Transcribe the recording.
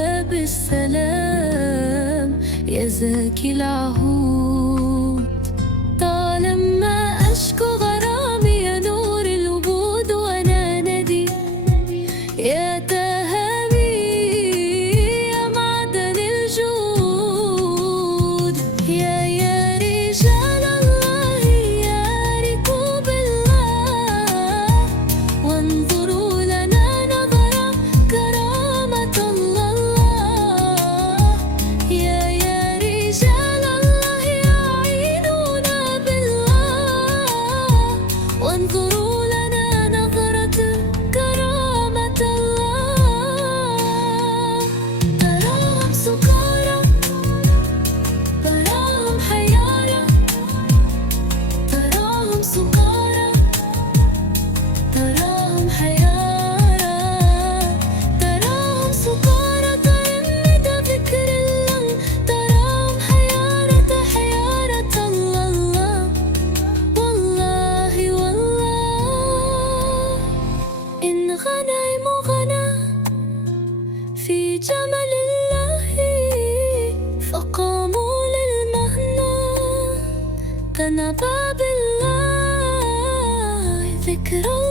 باب السلام يا زاكي العهود. طالما أشكو غرامي يا نور الوجود وأنا نادي يا تهامي يا معدن الجود. يا رجال الله يا ركوب الله وانظروا لنا نظرة كرامة الله. يا رجال الله يعينونا بالله وانظروا لنا نظرة كرامة الله. تراهم سكارى تراهم حيارى تراهم سكارى تراهم حيارى تراهم سكارى ترمد ذكر الله تراهم حيارة حيارة الله. والله إن غنائم غنى في جمل الله فقاموا للمهنة كنباب الله ذكر الله.